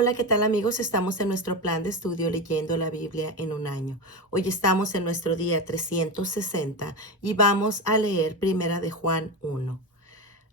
Hola, ¿qué tal amigos? Estamos en nuestro plan de estudio leyendo la Biblia en un año. Hoy estamos en nuestro día 360 y vamos a leer Primera de Juan 1.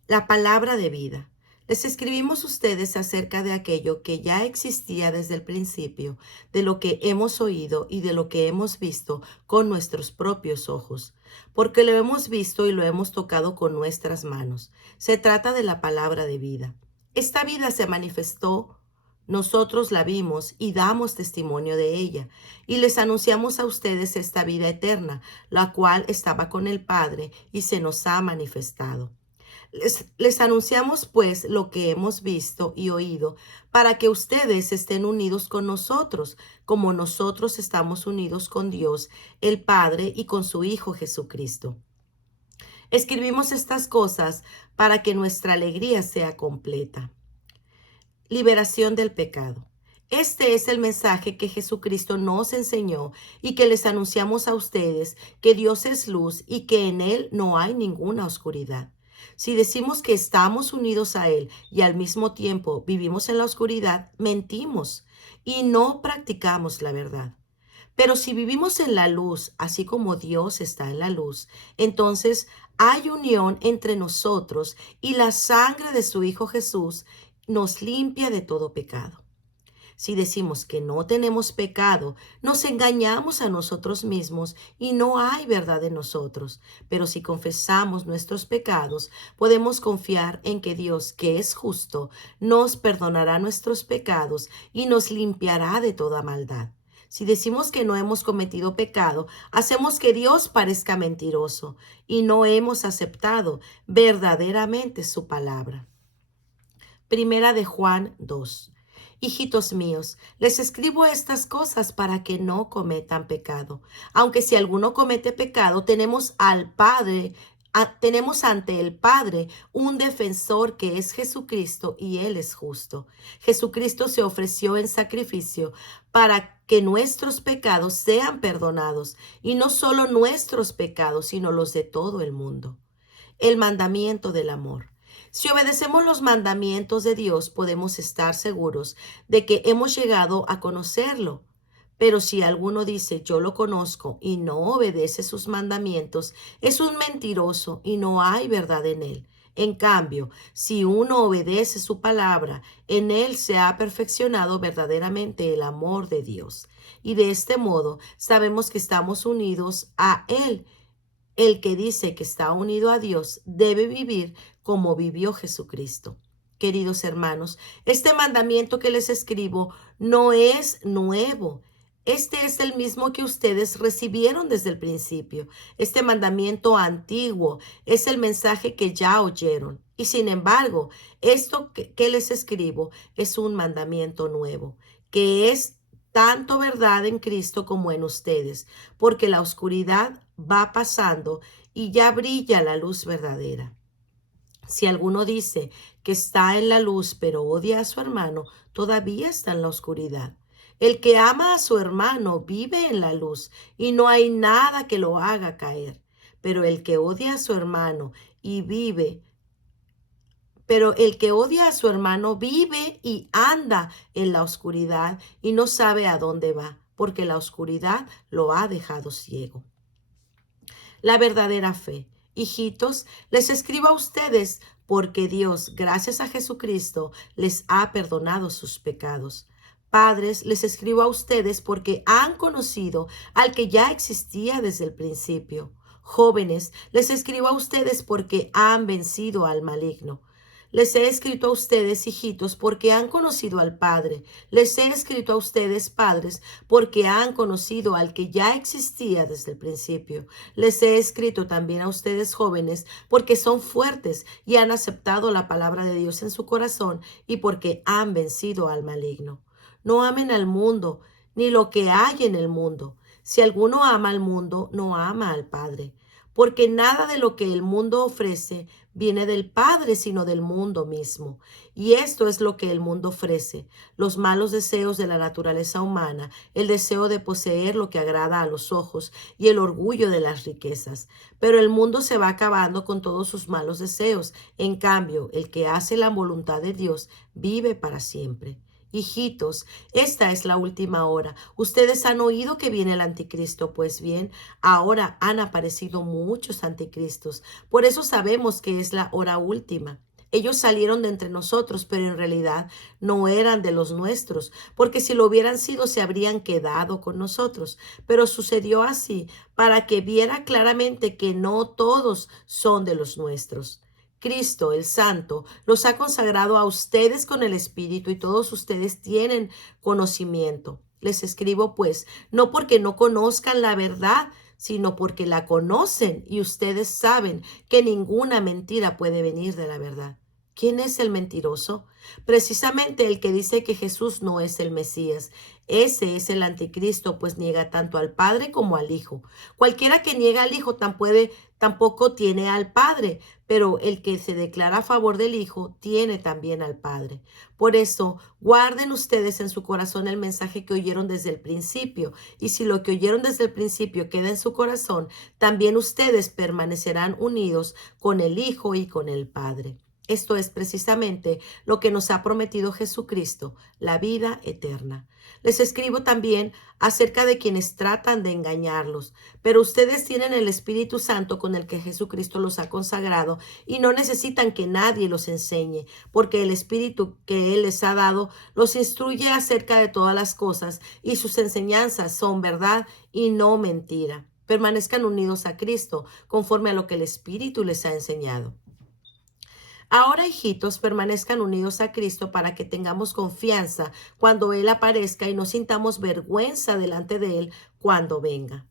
La palabra de vida. Les escribimos ustedes acerca de aquello que ya existía desde el principio, de lo que hemos oído y de lo que hemos visto con nuestros propios ojos, porque lo hemos visto y lo hemos tocado con nuestras manos. Se trata de la palabra de vida. Esta vida se manifestó, nosotros la vimos y damos testimonio de ella, y les anunciamos a ustedes esta vida eterna, la cual estaba con el Padre y se nos ha manifestado. Les anunciamos pues lo que hemos visto y oído para que ustedes estén unidos con nosotros, como nosotros estamos unidos con Dios, el Padre, y con su Hijo Jesucristo. Escribimos estas cosas para que nuestra alegría sea completa. Liberación del pecado. Este es el mensaje que Jesucristo nos enseñó y que les anunciamos a ustedes, que Dios es luz y que en Él no hay ninguna oscuridad. Si decimos que estamos unidos a Él y al mismo tiempo vivimos en la oscuridad, mentimos y no practicamos la verdad. Pero si vivimos en la luz, así como Dios está en la luz, entonces hay unión entre nosotros y la sangre de su Hijo Jesús nos limpia de todo pecado. Si decimos que no tenemos pecado, nos engañamos a nosotros mismos y no hay verdad en nosotros. Pero si confesamos nuestros pecados, podemos confiar en que Dios, que es justo, nos perdonará nuestros pecados y nos limpiará de toda maldad. Si decimos que no hemos cometido pecado, hacemos que Dios parezca mentiroso y no hemos aceptado verdaderamente su palabra. Primera de Juan 2. Hijitos míos, les escribo estas cosas para que no cometan pecado. Aunque si alguno comete pecado, tenemos ante el Padre un defensor que es Jesucristo y Él es justo. Jesucristo se ofreció en sacrificio para que nuestros pecados sean perdonados, y no solo nuestros pecados, sino los de todo el mundo. El mandamiento del amor. Si obedecemos los mandamientos de Dios, podemos estar seguros de que hemos llegado a conocerlo. Pero si alguno dice yo lo conozco y no obedece sus mandamientos, es un mentiroso y no hay verdad en él. En cambio, si uno obedece su palabra, en él se ha perfeccionado verdaderamente el amor de Dios. Y de este modo sabemos que estamos unidos a él. El que dice que está unido a Dios debe vivir como vivió Jesucristo. Queridos hermanos, este mandamiento que les escribo no es nuevo. Este es el mismo que ustedes recibieron desde el principio. Este mandamiento antiguo es el mensaje que ya oyeron. Y sin embargo, esto que les escribo es un mandamiento nuevo, que es tanto verdad en Cristo como en ustedes, porque la oscuridad va pasando y ya brilla la luz verdadera. Si alguno dice que está en la luz pero odia a su hermano, todavía está en la oscuridad. El que ama a su hermano vive en la luz y no hay nada que lo haga caer. Pero el que odia a su hermano y vive pero el que odia a su hermano vive y anda en la oscuridad y no sabe a dónde va, porque la oscuridad lo ha dejado ciego. La verdadera fe. Hijitos, les escribo a ustedes porque Dios, gracias a Jesucristo, les ha perdonado sus pecados. Padres, les escribo a ustedes porque han conocido al que ya existía desde el principio. Jóvenes, les escribo a ustedes porque han vencido al maligno. Les he escrito a ustedes, hijitos, porque han conocido al Padre. Les he escrito a ustedes, padres, porque han conocido al que ya existía desde el principio. Les he escrito también a ustedes, jóvenes, porque son fuertes y han aceptado la palabra de Dios en su corazón y porque han vencido al maligno. No amen al mundo, ni lo que hay en el mundo. Si alguno ama al mundo, no ama al Padre, porque nada de lo que el mundo ofrece viene del Padre, sino del mundo mismo. Y esto es lo que el mundo ofrece: los malos deseos de la naturaleza humana, el deseo de poseer lo que agrada a los ojos y el orgullo de las riquezas. Pero el mundo se va acabando con todos sus malos deseos. En cambio, el que hace la voluntad de Dios vive para siempre. Hijitos, esta es la última hora. Ustedes han oído que viene el anticristo. Pues bien, ahora han aparecido muchos anticristos. Por eso sabemos que es la hora última. Ellos salieron de entre nosotros, pero en realidad no eran de los nuestros, porque si lo hubieran sido se habrían quedado con nosotros. Pero sucedió así para que viera claramente que no todos son de los nuestros. Cristo, el Santo, los ha consagrado a ustedes con el Espíritu y todos ustedes tienen conocimiento. Les escribo pues, no porque no conozcan la verdad, sino porque la conocen y ustedes saben que ninguna mentira puede venir de la verdad. ¿Quién es el mentiroso? Precisamente el que dice que Jesús no es el Mesías. Ese es el anticristo, pues niega tanto al Padre como al Hijo. Cualquiera que niega al Hijo tampoco tiene al Padre, pero el que se declara a favor del Hijo tiene también al Padre. Por eso, guarden ustedes en su corazón el mensaje que oyeron desde el principio, y si lo que oyeron desde el principio queda en su corazón, también ustedes permanecerán unidos con el Hijo y con el Padre. Esto es precisamente lo que nos ha prometido Jesucristo, la vida eterna. Les escribo también acerca de quienes tratan de engañarlos, pero ustedes tienen el Espíritu Santo con el que Jesucristo los ha consagrado y no necesitan que nadie los enseñe, porque el Espíritu que Él les ha dado los instruye acerca de todas las cosas y sus enseñanzas son verdad y no mentira. Permanezcan unidos a Cristo conforme a lo que el Espíritu les ha enseñado. Ahora, hijitos, permanezcan unidos a Cristo para que tengamos confianza cuando Él aparezca y no sintamos vergüenza delante de Él cuando venga.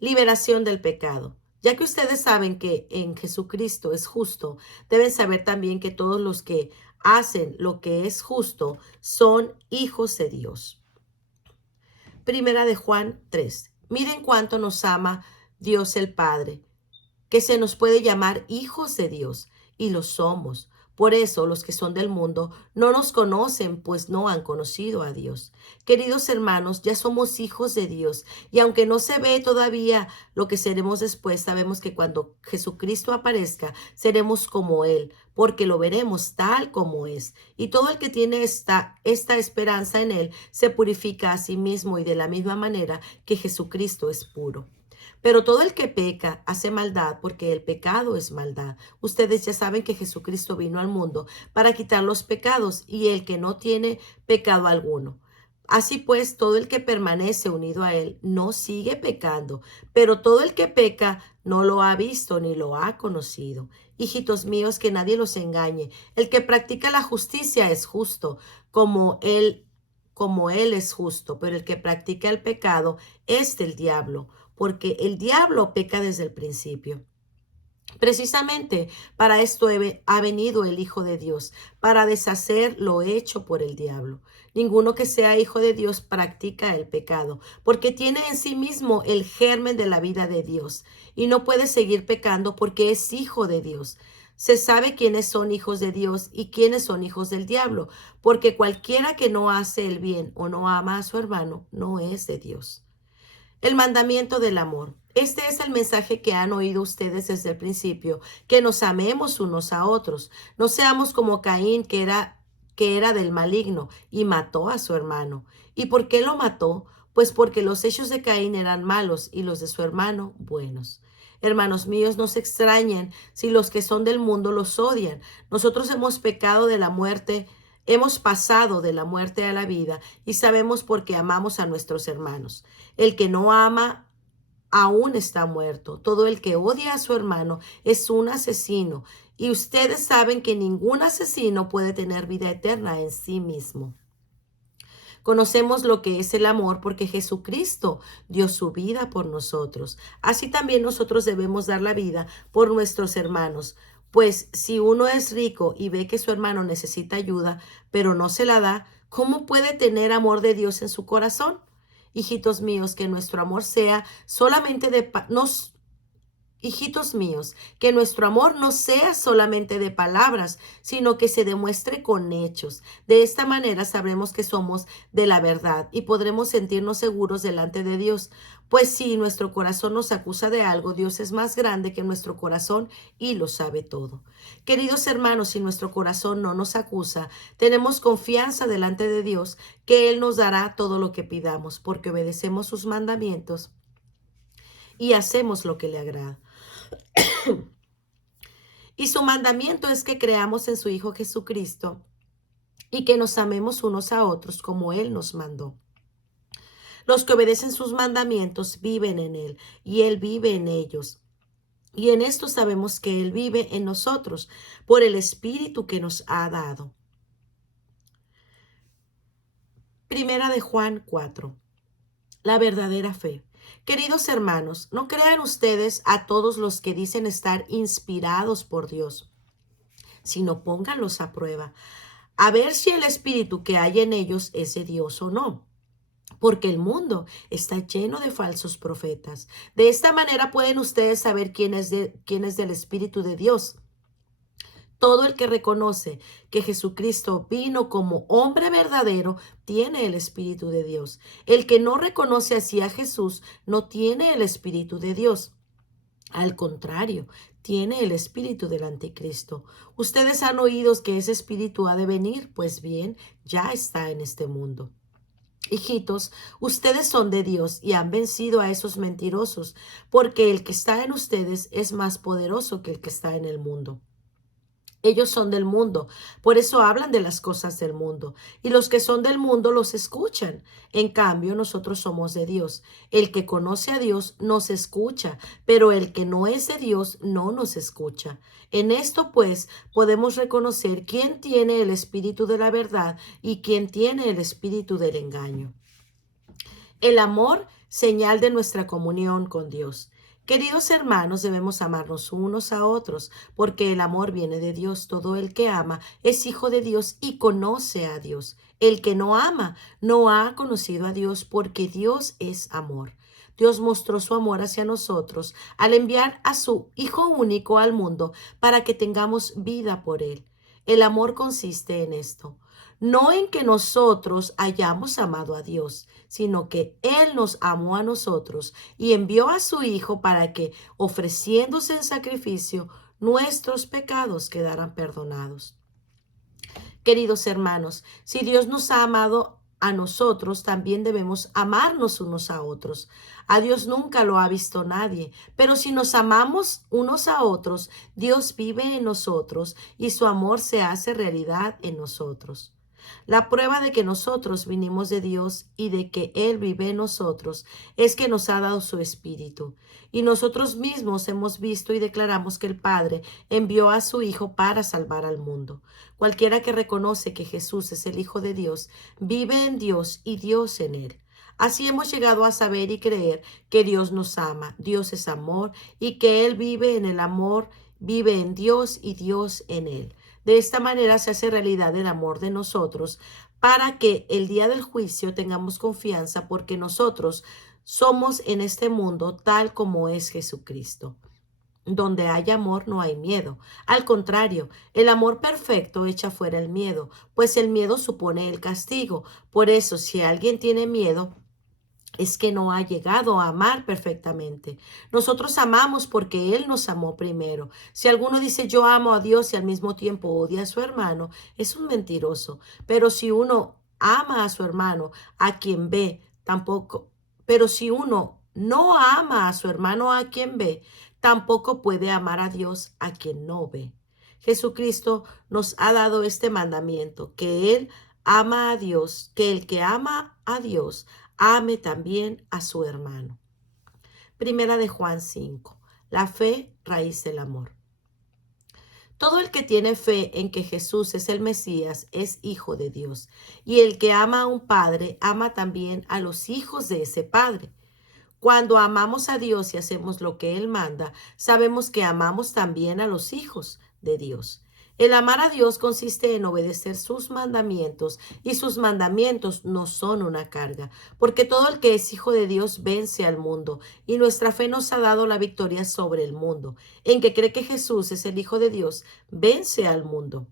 Liberación del pecado. Ya que ustedes saben que en Jesucristo es justo, deben saber también que todos los que hacen lo que es justo son hijos de Dios. Primera de Juan 3. Miren cuánto nos ama Dios el Padre, que se nos puede llamar hijos de Dios, y lo somos. Por eso los que son del mundo no nos conocen, pues no han conocido a Dios. Queridos hermanos, ya somos hijos de Dios, y aunque no se ve todavía lo que seremos después, sabemos que cuando Jesucristo aparezca, seremos como Él, porque lo veremos tal como es. Y todo el que tiene esta esperanza en Él se purifica a sí mismo, y de la misma manera que Jesucristo es puro. Pero todo el que peca hace maldad, porque el pecado es maldad. Ustedes ya saben que Jesucristo vino al mundo para quitar los pecados, y el que no tiene pecado alguno. Así pues, todo el que permanece unido a Él no sigue pecando, pero todo el que peca no lo ha visto ni lo ha conocido. Hijitos míos, que nadie los engañe. El que practica la justicia es justo, como él es justo, pero el que practica el pecado es del diablo, porque el diablo peca desde el principio. Precisamente para esto ha venido el Hijo de Dios, para deshacer lo hecho por el diablo. Ninguno que sea hijo de Dios practica el pecado, porque tiene en sí mismo el germen de la vida de Dios, y no puede seguir pecando porque es hijo de Dios. Se sabe quiénes son hijos de Dios y quiénes son hijos del diablo, porque cualquiera que no hace el bien o no ama a su hermano no es de Dios. El mandamiento del amor. Este es el mensaje que han oído ustedes desde el principio, que nos amemos unos a otros. No seamos como Caín, que era del maligno y mató a su hermano. ¿Y por qué lo mató? Pues porque los hechos de Caín eran malos y los de su hermano buenos. Hermanos míos, no se extrañen si los que son del mundo los odian. Nosotros hemos pecado de la muerte. Hemos pasado de la muerte a la vida y sabemos por qué amamos a nuestros hermanos. El que no ama aún está muerto. Todo el que odia a su hermano es un asesino. Y ustedes saben que ningún asesino puede tener vida eterna en sí mismo. Conocemos lo que es el amor porque Jesucristo dio su vida por nosotros. Así también nosotros debemos dar la vida por nuestros hermanos. Pues si uno es rico y ve que su hermano necesita ayuda, pero no se la da, ¿cómo puede tener amor de Dios en su corazón? Hijitos míos, que nuestro amor sea solamente Hijitos míos, que nuestro amor no sea solamente de palabras, sino que se demuestre con hechos. De esta manera sabremos que somos de la verdad y podremos sentirnos seguros delante de Dios. Pues si nuestro corazón nos acusa de algo, Dios es más grande que nuestro corazón y lo sabe todo. Queridos hermanos, si nuestro corazón no nos acusa, tenemos confianza delante de Dios que Él nos dará todo lo que pidamos, porque obedecemos sus mandamientos y hacemos lo que le agrada. Y su mandamiento es que creamos en su Hijo Jesucristo y que nos amemos unos a otros como Él nos mandó. Los que obedecen sus mandamientos viven en Él y Él vive en ellos. Y en esto sabemos que Él vive en nosotros por el Espíritu que nos ha dado. Primera de Juan 4. La verdadera fe. Queridos hermanos, no crean ustedes a todos los que dicen estar inspirados por Dios, sino pónganlos a prueba, a ver si el espíritu que hay en ellos es de Dios o no. Porque el mundo está lleno de falsos profetas. De esta manera pueden ustedes saber quién es del Espíritu de Dios. Todo el que reconoce que Jesucristo vino como hombre verdadero tiene el Espíritu de Dios. El que no reconoce así a Jesús no tiene el Espíritu de Dios. Al contrario, tiene el espíritu del anticristo. Ustedes han oído que ese espíritu ha de venir, pues bien, ya está en este mundo. Hijitos, ustedes son de Dios y han vencido a esos mentirosos, porque el que está en ustedes es más poderoso que el que está en el mundo. Ellos son del mundo, por eso hablan de las cosas del mundo, y los que son del mundo los escuchan. En cambio, nosotros somos de Dios. El que conoce a Dios nos escucha, pero el que no es de Dios no nos escucha. En esto, pues, podemos reconocer quién tiene el espíritu de la verdad y quién tiene el espíritu del engaño. El amor, señal de nuestra comunión con Dios. Queridos hermanos, debemos amarnos unos a otros, porque el amor viene de Dios. Todo el que ama es hijo de Dios y conoce a Dios. El que no ama no ha conocido a Dios, porque Dios es amor. Dios mostró su amor hacia nosotros al enviar a su Hijo único al mundo para que tengamos vida por él. El amor consiste en esto, no en que nosotros hayamos amado a Dios, sino que Él nos amó a nosotros y envió a su Hijo para que, ofreciéndose en sacrificio, nuestros pecados quedaran perdonados. Queridos hermanos, si Dios nos ha amado a nosotros, también debemos amarnos unos a otros. A Dios nunca lo ha visto nadie, pero si nos amamos unos a otros, Dios vive en nosotros y su amor se hace realidad en nosotros. La prueba de que nosotros vinimos de Dios y de que Él vive en nosotros es que nos ha dado su Espíritu. Y nosotros mismos hemos visto y declaramos que el Padre envió a su Hijo para salvar al mundo. Cualquiera que reconoce que Jesús es el Hijo de Dios, vive en Dios y Dios en Él. Así hemos llegado a saber y creer que Dios nos ama, Dios es amor y que Él vive en el amor, vive en Dios y Dios en Él. De esta manera se hace realidad el amor de nosotros para que el día del juicio tengamos confianza porque nosotros somos en este mundo tal como es Jesucristo. Donde hay amor no hay miedo. Al contrario, el amor perfecto echa fuera el miedo, pues el miedo supone el castigo. Por eso, si alguien tiene miedo, es que no ha llegado a amar perfectamente. Nosotros amamos porque Él nos amó primero. Si alguno dice yo amo a Dios y al mismo tiempo odia a su hermano, es un mentiroso. Pero si uno ama a su hermano, a quien ve, pero si uno no ama a su hermano a quien ve, tampoco puede amar a Dios a quien no ve. Jesucristo nos ha dado este mandamiento, que Él ama a Dios, que el que ama a Dios ame también a su hermano. Primera de Juan 5. La fe, raíz del amor. Todo el que tiene fe en que Jesús es el Mesías es hijo de Dios. Y el que ama a un padre, ama también a los hijos de ese padre. Cuando amamos a Dios y hacemos lo que Él manda, sabemos que amamos también a los hijos de Dios. El amar a Dios consiste en obedecer sus mandamientos y sus mandamientos no son una carga, porque todo el que es hijo de Dios vence al mundo y nuestra fe nos ha dado la victoria sobre el mundo. En que cree que Jesús es el Hijo de Dios, vence al mundo.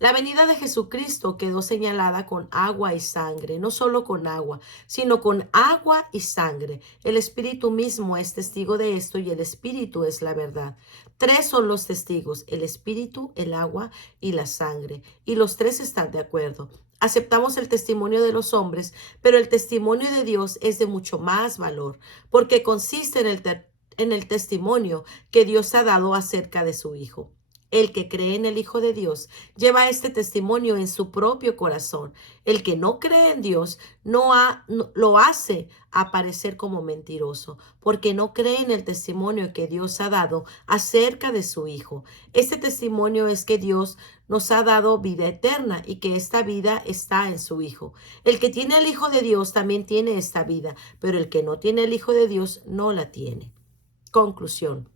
La venida de Jesucristo quedó señalada con agua y sangre, no solo con agua, sino con agua y sangre. El Espíritu mismo es testigo de esto y el Espíritu es la verdad. Tres son los testigos, el Espíritu, el agua y la sangre, y los tres están de acuerdo. Aceptamos el testimonio de los hombres, pero el testimonio de Dios es de mucho más valor, porque consiste en el testimonio que Dios ha dado acerca de su Hijo. El que cree en el Hijo de Dios lleva este testimonio en su propio corazón. El que no cree en Dios lo hace aparecer como mentiroso, porque no cree en el testimonio que Dios ha dado acerca de su Hijo. Este testimonio es que Dios nos ha dado vida eterna y que esta vida está en su Hijo. El que tiene el Hijo de Dios también tiene esta vida, pero el que no tiene el Hijo de Dios no la tiene. Conclusión.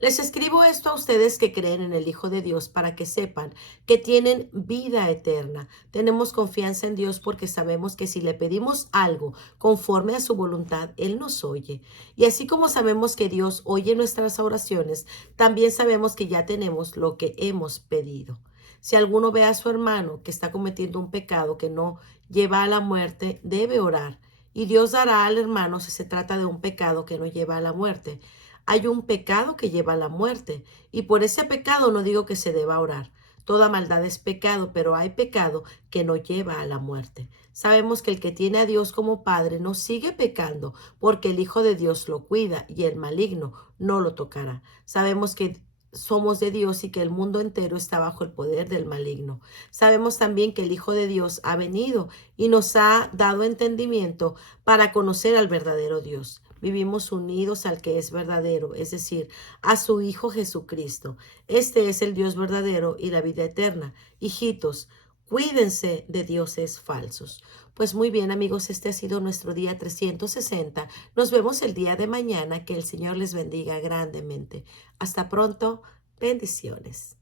Les escribo esto a ustedes que creen en el Hijo de Dios para que sepan que tienen vida eterna. Tenemos confianza en Dios porque sabemos que si le pedimos algo conforme a su voluntad, Él nos oye. Y así como sabemos que Dios oye nuestras oraciones, también sabemos que ya tenemos lo que hemos pedido. Si alguno ve a su hermano que está cometiendo un pecado que no lleva a la muerte, debe orar. Y Dios dará al hermano si se trata de un pecado que no lleva a la muerte. Hay un pecado que lleva a la muerte y por ese pecado no digo que se deba orar. Toda maldad es pecado, pero hay pecado que no lleva a la muerte. Sabemos que el que tiene a Dios como Padre no sigue pecando porque el Hijo de Dios lo cuida y el maligno no lo tocará. Sabemos que somos de Dios y que el mundo entero está bajo el poder del maligno. Sabemos también que el Hijo de Dios ha venido y nos ha dado entendimiento para conocer al verdadero Dios. Vivimos unidos al que es verdadero, es decir, a su Hijo Jesucristo. Este es el Dios verdadero y la vida eterna. Hijitos, cuídense de dioses falsos. Pues muy bien, amigos, este ha sido nuestro día 360. Nos vemos el día de mañana. Que el Señor les bendiga grandemente. Hasta pronto. Bendiciones.